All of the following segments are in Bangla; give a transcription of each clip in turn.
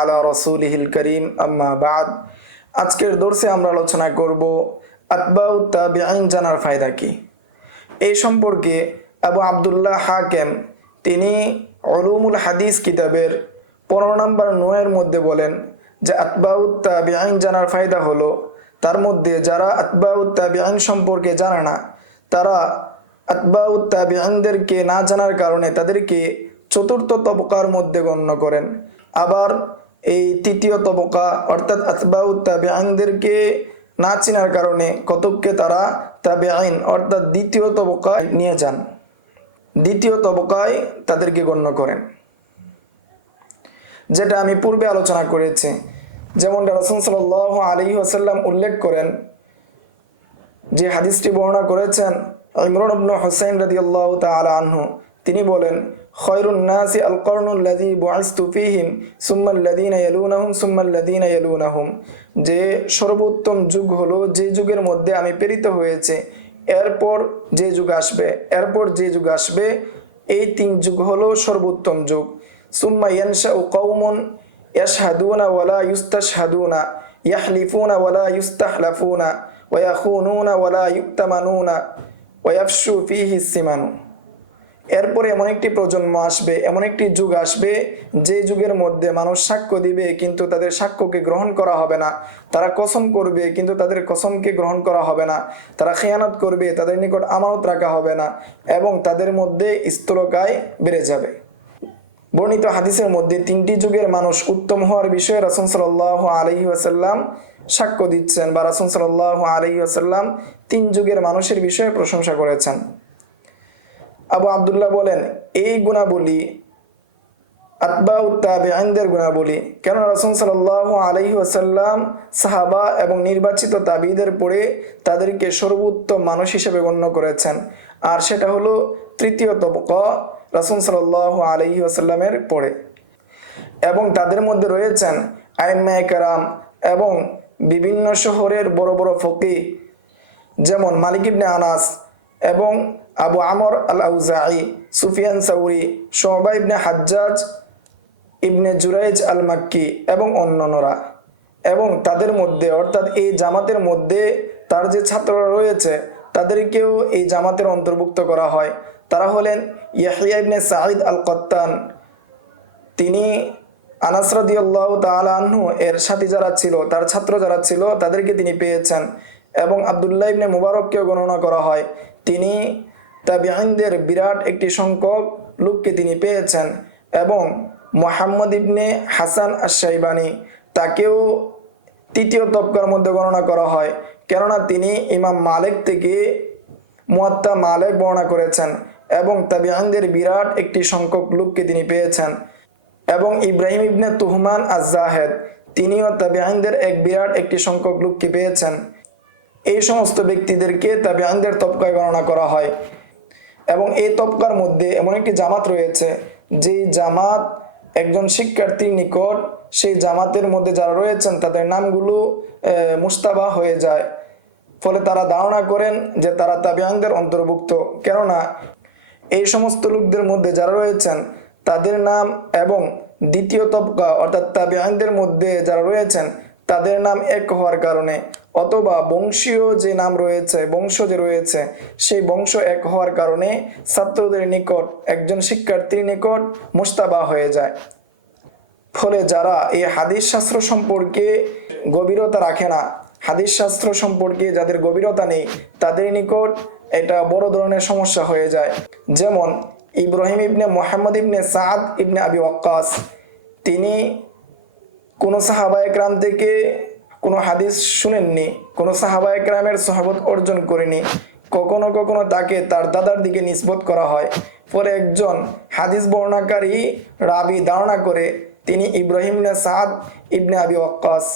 আলা করিম আম্মা বাদ আজকের দর্শে আমরা আলোচনা করব বেআইন জানার ফায়দা কি? এই সম্পর্কে আবু আবদুল্লাহ হাকেম, তিনি অলুমুল হাদিস কিতাবের পনেরো নম্বর নোয়ের মধ্যে বলেন যে আতবাউত্তা বেআইন জানার ফায়দা হলো তার মধ্যে যারা আতবাউ তাবিআইন সম্পর্কে জানে না, তারা আতবাউ তাবিআইনদেরকে না জানার কারণে তাদেরকে চতুর্থ তবকার মধ্যে গণ্য করেন। আবার এই তৃতীয় তবকা, অর্থাৎ আতবাউ তাবিআইনদেরকে না চেনার কারণে কতককে তারা তাবে আইন অর্থাৎ দ্বিতীয় তবকায় নিয়ে যান। দ্বিতীয় তবকায় তাদেরকে গণ্য করেন। যেটা আমি পূর্বে আলোচনা করেছি। যেমন রসুল সাল আলী আসাল্লাম উল্লেখ করেন, যে হাদিসটি বর্ণনা করেছেন ইমরান ইবনু হুসাইন রাদিয়াল্লাহু তাআলা আনহু, তিনি বলেন, খয়রুন নাসি আল কর্নুল্লাযী বুইসতু ফীহিম সুম্মাল্লাযীনা ইয়ালুনাহুম সুম্মাল্লাযীনা ইয়ালুনাহুম। যে সর্বোত্তম যুগ হলো যে যুগের মধ্যে আমি প্রেরিত হয়েছে, এরপর যে যুগ আসবে, এরপর যে যুগ আসবে, এই তিন যুগ হলো সর্বোত্তম যুগ। সুম্মা ইয়ানশাউ কওমুন ইয়াশহাদুনা ওয়ালা ইউস্তাশহাদুনা, ইয়াহলিফুনা ওয়ালা ইউস্তাহলাফুনা ওয়াখুনুনা ওয়ালা ইউক্তামানুনা ওয়াফশু ফিহি সিমানু এরপরে এমন একটি প্রজন্ম আসবে, এমন একটি যুগ আসবে, যে যুগের মধ্যে মানুষ সাক্ষ্য দিবে, কিন্তু তাদের সাক্ষ্যকে গ্রহণ করা হবে না। তারা কসম করবে, কিন্তু তাদের কসমকে গ্রহণ করা হবে না। তারা খেয়ানত করবে, তাদের নিকট আমানত রাখা হবে না, এবং তাদের মধ্যে স্থলকায় বেড়ে যাবে। বর্ণিত হাদিসের মধ্যে তিনটি যুগের মানুষ উত্তম হওয়ার বিষয়ে রাসুল সাল্লাহ আলহি আসাল্লাম সাক্ষ্য দিচ্ছেন বা রাসুল সাল্লাহ আলহি আসাল্লাম তিন যুগের মানুষের বিষয়ে প্রশংসা করেছেন। আবু আবদুল্লাহ বলেন, এই গুণাবলী আতবা উত্তাবিআইনদের গুণাবলী কেন রাসুল সাল্লাহ আলহি আসাল্লাম সাহাবা এবং নির্বাচিত তাবিদের পড়ে তাদেরকে সর্বোত্তম মানুষ হিসেবে গণ্য করেছেন। আর সেটা হলো তৃতীয় তবক রাসুল সাল্লাহ আলহি আসাল্লামের পড়ে এবং তাদের মধ্যে রয়েছেন আইম্মায় কারাম এবং বিভিন্ন শহরের বড় বড় ফকি যেমন মালিক ইবনে আনাস এবং আবু আমর আল আউজাই সুফিয়ান সাউরি শোবা ইবনে হাজ্জাজ, ইবনে জুরাইজ আল মাক্কি এবং অন্যান্যরা। এবং তাদের মধ্যে, অর্থাৎ এই জামাতের মধ্যে তার যে ছাত্ররা রয়েছে, তাদেরকেও এই জামাতের অন্তর্ভুক্ত করা হয়। তারা হলেন ইয়াহিয়া ইবনে সাঈদ আল কত্তান তিনি আনাস রাদিয়াল্লাহু তাআলা এর সাথী যারা ছিল, তার ছাত্র যারা ছিল, তাদেরকে তিনি পেয়েছেন এবং আবদুল্লাহ ইবনে মুবারককেও গণনা করা হয়। তিনি তাবিআইনদের বিরাট একটি সংখ্যক লোককে তিনি পেয়েছেন এবং মোহাম্মদ ইবনে হাসান আশাইবানি তাকেও তৃতীয় তবকার মধ্যে গণনা করা হয়। কেননা তিনি ইমাম মালিক থেকে মুয়াত্তা মালিক বর্ণনা করেছেন। এবং তাবিআইনদের বিরাট একটি সংখ্যক লোককে তিনি পেয়েছেন। এবং ইব্রাহিম ইবনে তুহমান আজাহেদ তিনিও তাবিআইনদের এক বিরাট একটি সংখ্যক লোককে পেয়েছেন। এই সমস্ত ব্যক্তিদেরকে তাবিআইনদের তবকায় গণনা করা হয়। এবং এই তবকার মধ্যে এমন একটি জামাত রয়েছে যে জামাত একজন শিক্ষার্থীর নিকট, সেই জামাতের মধ্যে যারা রয়েছেন, তাদের নামগুলো মুস্তাবা হয়ে যায়। ফলে তারা ধারণা করেন যে তারা তাবিয়ানদের অন্তর্ভুক্ত। কেননা এই সমস্ত লোকদের মধ্যে যারা রয়েছেন, তাদের নাম এবং দ্বিতীয় তবকা অর্থাৎ তাবিয়ানদের মধ্যে যারা রয়েছেন, তাদের নাম এক হওয়ার কারণে অথবা বংশীয় যে নাম রয়েছে, বংশ যে রয়েছে, সেই বংশ এক হওয়ার কারণে ছাত্রদের নিকট, একজন শিক্ষার্থীর নিকট মুস্তাবা হয়ে যায়। ফলে যারা এই হাদিস শাস্ত্র সম্পর্কে গভীরতা রাখে না, হাদিস শাস্ত্র সম্পর্কে যাদের গভীরতা নেই, তাদের নিকট এটা বড় ধরনের সমস্যা হয়ে যায়। যেমন ইব্রাহিম ইবনে মোহাম্মদ ইবনে সাদ ইবনে আবি ওয়াক্কাস, তিনি কোনো সাহাবা একরাম থেকে কোনো হাদিস শুনেননি, কোনো সাহাবা একরামের সহবত অর্জন করেনি। কখনো কখনো তাকে তার দাদার দিকে নিষ্পত করা হয়। পরে একজন হাদিস বর্ণাকারী রাবি ধারণা করে, তিনি ইব্রাহিম ইবনে সাদ ইবনে আবি ওয়াক্কাস।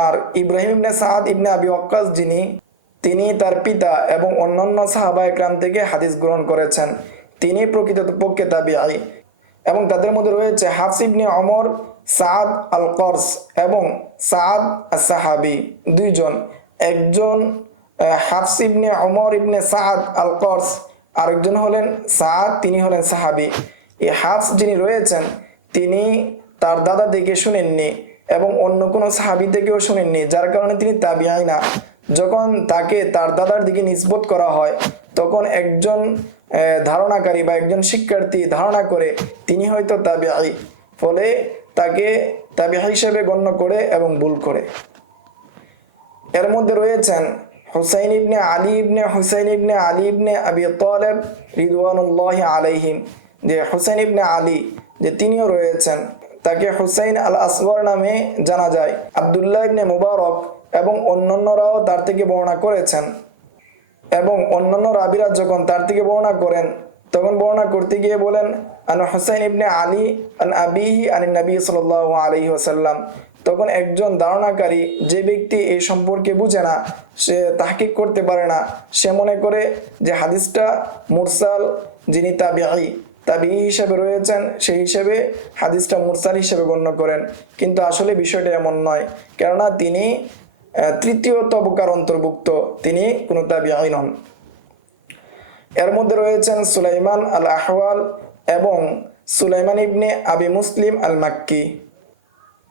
আর ইব্রাহিম ইবনে সাদ ইবনে আবি ওয়াক্কাস যিনি তিনি তার পিতা এবং অন্যান্য সাহাবা একরাম থেকে হাদিস গ্রহণ করেছেন। তিনি প্রকৃত পক্ষে প্রকৃতপক্ষে তাবিআই। এবং তাদের মধ্যে রয়েছে হাফস ইবনে অমর সাদ আল কর্স এবং সাদ সাহাবি দুইজন। একজন আহ, হাফস ইবনে অমর ইবনে সাদ আল কর্স আরেকজন হলেন সাদ তিনি হলেন সাহাবি। এই হাফস যিনি রয়েছেন তিনি তার দাদা থেকে শুনেননি এবং অন্য কোনো সাহাবি থেকেও শুনেননি যার কারণে তিনি তাবিআই না। যখন তাকে তার দাদার দিকে নিসবত করা হয়, তখন একজন ধারণাকারী বা একজন শিক্ষার্থী ধারণা করে তিনি হয়তো তাবিআই, ফলে তাকে তাবিআ হিসেবে গণ্য করে এবং ভুল করে। এর মধ্যে রয়েছেন হুসাইন ইবনে আলী ইবনে, হুসাইন ইবনে আলী ইবনে আবি তালেব রিদওয়ানুল্লাহ আলাইহিম, যে হুসাইন ইবনে আলী, যে তিনিও রয়েছেন। তাকে হুসাইন আল আসগর নামে জানা যায়। আবদুল্লাহ ইবনে মুবারক এবং অন্যান্যরাও তার থেকে বর্ণনা করেছেন। এবং অন্যান্য রাবিরা যখন তার থেকে বর্ণনা করেন, তখন বর্ণনা করতে গিয়ে বলেন, আন হুসাইন ইবনে আলী, আন আবিহি, আন নবী সাল্লাল্লাহু আলাইহি ওয়াসাল্লাম। তখন একজন ধারণাকারী, যে ব্যক্তি এই সম্পর্কে বুঝে না, সে তাহকিক করতে পারে না। সে মনে করে যে হাদিসটা মুরসাল, যিনি তাবিআই তাবি হিসেবে রয়েছেন, সেই হিসেবে হাদিসটা মুরসাল হিসেবে গণ্য করেন। কিন্তু আসলে বিষয়টা এমন নয়। কেননা তিনি তৃতীয় তবকার অন্তর্ভুক্ত, তিনি কোনো তাবি আই নন। এর মধ্যে রয়েছেন সুলাইমান আল আহওয়াল এবং সুলাইমান ইবনে আবি মুসলিম আল মাক্কি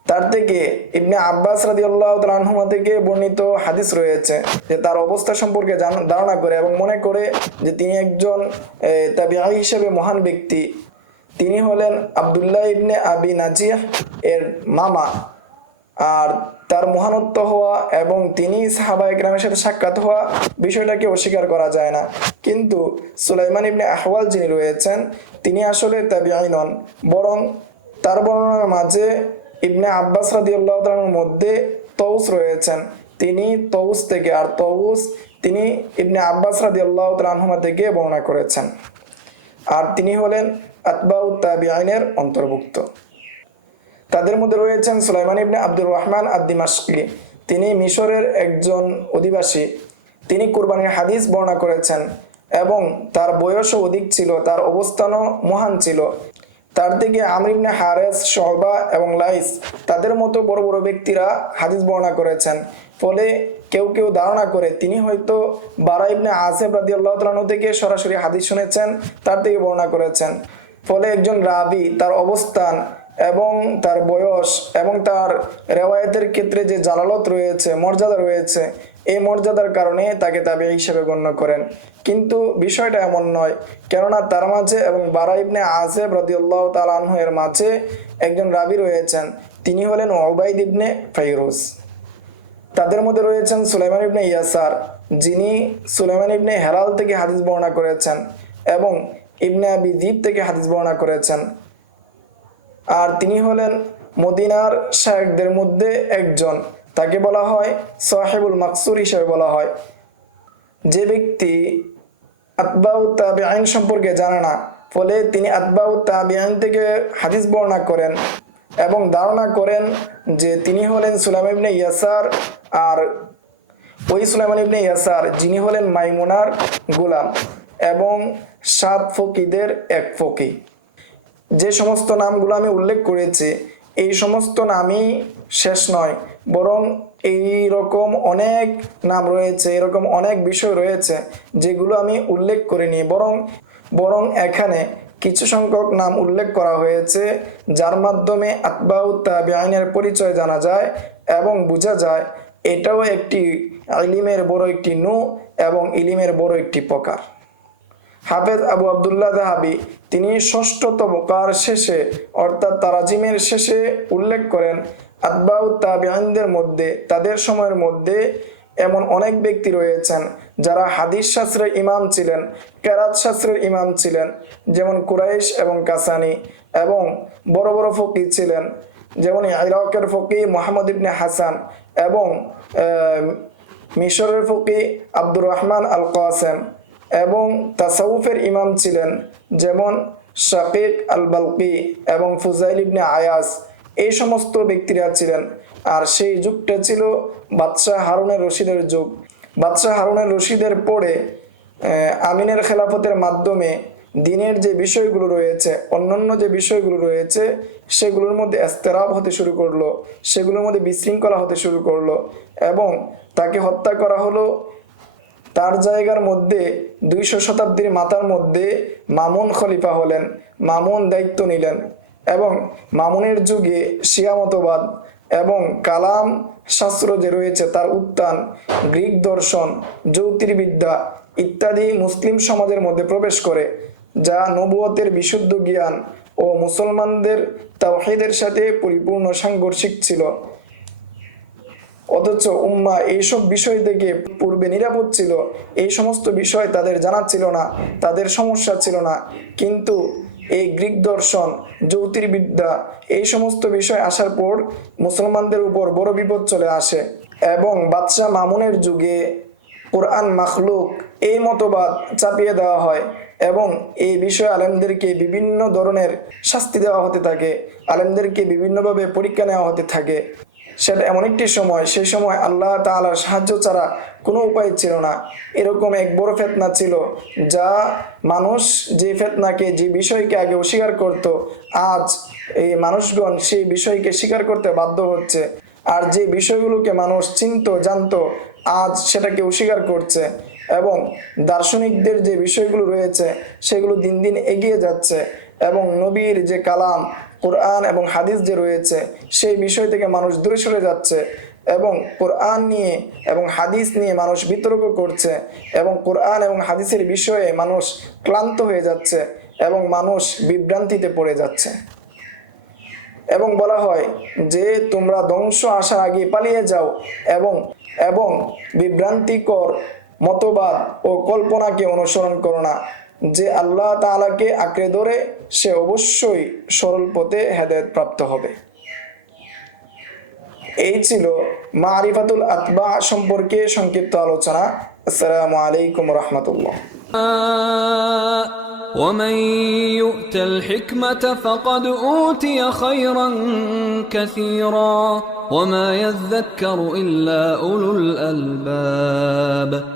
তার থেকে ইবনে আব্বাস রাদি আল্লাহ তালহুমা থেকে বর্ণিত হাদিস রয়েছে যে তার অবস্থা সম্পর্কে ধারণা করে এবং মনে করে যে তিনি একজন তাবিআই হিসেবে মহান ব্যক্তি। তিনি হলেন আবদুল্লাহ ইবনে আবি নাজিয়া এর মামা। আর তার মহানত্ব হওয়া এবং তিনি সাহাবা একরামের সাথে সাক্ষাৎ হওয়া বিষয়টাকে অস্বীকার করা যায় না। কিন্তু সুলাইমান ইবনে আহওয়াল যিনি রয়েছেন, তিনি আসলে তাবিআই নন। বরং তার বর্ণনার মাঝে ইবনে আব্বাস রাদিয়াল্লাহু তাআলার মধ্যে তৌস রয়েছেন। তিনি তৌস থেকে, আর তৌস তিনি ইবনে আব্বাস রাদিয়াল্লাহু তাআলা থেকে বর্ণনা করেছেন। আর তিনি হলেন আতবাউ তাবিআইনের অন্তর্ভুক্ত। তাদের মধ্যে রয়েছেন সুলাইমান ইবনে আব্দুর রহমান আদ্দিমাশকি। তিনি মিশরের একজন অধিবাসী। তিনি কুরবানির হাদিস বর্ণনা করেছেন এবং তার বয়সও অধিক ছিল, তার অবস্থানও মহান ছিল। তার দিকে আমর ইবনে হারেস, শহবা এবং লাইস তাদের মতো বড় বড় ব্যক্তিরা হাদিস বর্ণনা করেছেন। ফলে কেউ কেউ ধারণা করে তিনি হয়তো বারা ইবনে আসেফ রাদি আল্লাহ থেকে সরাসরি হাদিস শুনেছেন, তার থেকে বর্ণনা করেছেন। ফলে একজন রাবি তার অবস্থান এবং তার বয়স এবং তার রেওয়ায়তের ক্ষেত্রে যে জালালত রয়েছে, মর্যাদা রয়েছে এই মর্যাদার কারণে তাকে তাবে হিসেবে গণ্য করেন। কিন্তু বিষয়টা এমন নয়, কেননা তার মাঝে এবং বারা ইবনে আসেফ রদিউল্লাহ তালাহ এর মাঝে একজন রাবি রয়েছেন। তিনি হলেন ওবাইদ ইবনে ফাইরুস তাদের মধ্যে রয়েছেন সুলাইমান ইবনে ইয়াসার, যিনি সুলাইমান ইবনে হেলাল থেকে হাদিস বর্ণনা করেছেন এবং ইবনে আবি দ্বীপ থেকে হাদিস বর্ণনা করেছেন। আর তিনি হলেন মদিনার শায়েকদের মধ্যে একজন। তাকে বলা হয় সাহেবুল মাকসুর হিসেবে বলা হয়। যে ব্যক্তি আতবাউ তাবি আইন সম্পর্কে জানে না, ফলে তিনি আতবাউ তাবি আইন থেকে হাদিস বর্ণনা করেন এবং ধারণা করেন যে তিনি হলেন সুলাম ইবনে ইয়াসার আর ওই সুলাইমান ইবনে ইয়াসার, যিনি হলেন মাইমুনার গোলাম এবং সাত ফকিদের এক ফকি। যে সমস্ত নামগুলো আমি উল্লেখ করেছি, এই সমস্ত নামই শেষ নয়। বরং এই রকম অনেক নাম রয়েছে, এরকম অনেক বিষয় রয়েছে যেগুলো আমি উল্লেখ করিনি। বরং বরং এখানে কিছু সংখ্যক নাম উল্লেখ করা হয়েছে, যার মাধ্যমে আতবাউ তাবিআইনের পরিচয় জানা যায় এবং বোঝা যায় এটাও একটি ইলিমের বড় একটি নু এবং ইলিমের বড় একটি প্রকার। হাফেজ আবু আবদুল্লাহ দাহাবি তিনি ষষ্ঠ তবকার শেষে, অর্থাৎ তারাজিমের শেষে উল্লেখ করেন আতবাউ তাবিআইনদের মধ্যে, তাদের সময়ের মধ্যে এমন অনেক ব্যক্তি রয়েছেন যারা হাদিস শাস্ত্রের ইমাম ছিলেন, কেরাত শাস্ত্রের ইমাম ছিলেন, যেমন কুরাইশ এবং কাসানি, এবং বড় বড় ফকি ছিলেন যেমন ইরাকের ফকি মোহাম্মদ ইবনে হাসান এবং মিশরের ফকি আব্দুর রহমান আল কাসেম এবং তাসাউফের ইমাম ছিলেন, যেমন শাকিক আল বালকি এবং ফুজাইল ইবনে আয়াস এই সমস্ত ব্যক্তিরা ছিলেন। আর সেই যুগটা ছিল বাদশাহ হারুনের রশিদের যুগ। বাদশাহ হারুনের রশিদের পরে আমিনের খেলাফতের মাধ্যমে দিনের যে বিষয়গুলো রয়েছে, অন্যান্য যে বিষয়গুলো রয়েছে, সেগুলোর মধ্যে এস্তেরাব হতে শুরু করল, সেগুলোর মধ্যে বিশৃঙ্খলা হতে শুরু করল এবং তাকে হত্যা করা হলো। তার জায়গার মধ্যে দুইশো শতাব্দীর মাতার মধ্যে মামুন খলিফা হলেন। মামুন দায়িত্ব নিলেন। এবং মামুনের যুগে শিয়ামতবাদ এবং কালাম শাস্ত্র যে রয়েছে তার উত্থান, গ্রিক দর্শন, জ্যোতির্বিদ্যা ইত্যাদি মুসলিম সমাজের মধ্যে প্রবেশ করে, যা নবুয়তের বিশুদ্ধ জ্ঞান ও মুসলমানদের তাওহিদের সাথে পরিপূর্ণ সাংঘর্ষিক ছিল। অথচ উম্মা এইসব বিষয় থেকে পূর্বে নিরাপদ ছিল, এই সমস্ত বিষয় তাদের জানা ছিল না, তাদের সমস্যা ছিল না। কিন্তু এই গ্রিক দর্শন, জ্যোতির্বিদ্যা, এই সমস্ত বিষয় আসার পর মুসলমানদের উপর বড় বিপদ চলে আসে এবং বাদশাহ মামুনের যুগে কোরআন মাখলুক এই মতবাদ চাপিয়ে দেওয়া হয় এবং এই বিষয়ে আলেমদেরকে বিভিন্ন ধরনের শাস্তি দেওয়া হতে থাকে। আলেমদেরকে বিভিন্নভাবে পরীক্ষা নেওয়া হতে থাকে। সেটা এমন একটি সময়, সেই সময় আল্লাহ তাআলার সাহায্য ছাড়া কোনো উপায় ছিল না। এরকম এক বড় ফেতনা ছিল যা মানুষ যে ফেতনাকে, যে বিষয়কে আগে অস্বীকার করত, আজ এই মানুষগণ সেই বিষয়কে স্বীকার করতে বাধ্য হচ্ছে। আর যে বিষয়গুলোকে মানুষ চিনত, জানতো, আজ সেটাকে অস্বীকার করছে এবং দার্শনিকদের যে বিষয়গুলো রয়েছে, সেগুলো দিন দিন এগিয়ে যাচ্ছে এবং নবীর যে কালাম কোরআন এবং হাদিস যে রয়েছে, সেই বিষয় থেকে মানুষ দূরে সরে যাচ্ছে এবং কোরআন নিয়ে এবং হাদিস নিয়ে মানুষ বিতর্ক করছে এবং কোরআন এবং হাদিসের বিষয়ে মানুষ ক্লান্ত হয়ে যাচ্ছে এবং মানুষ বিভ্রান্তিতে পড়ে যাচ্ছে। এবং বলা হয় যে তোমরা ধ্বংস আসার আগে পালিয়ে যাও এবং এবং বিভ্রান্তিকর মতবাদ ও কল্পনাকে অনুসরণ করো না। যে আল্লাহ তাআলাকে আঁকড়ে ধরে সে অবশ্যই সরল পথে হেদায়ত প্রাপ্ত হবে এই ছিল মারিফাতুল আতবা সম্পর্কে সংক্ষিপ্ত আলোচনা আসসালামু আলাইকুম রহমতুল্লাহ ومن يؤت الحكمة فقد أوتي خيرا كثيرا وما يذكر إلا أولو الألباب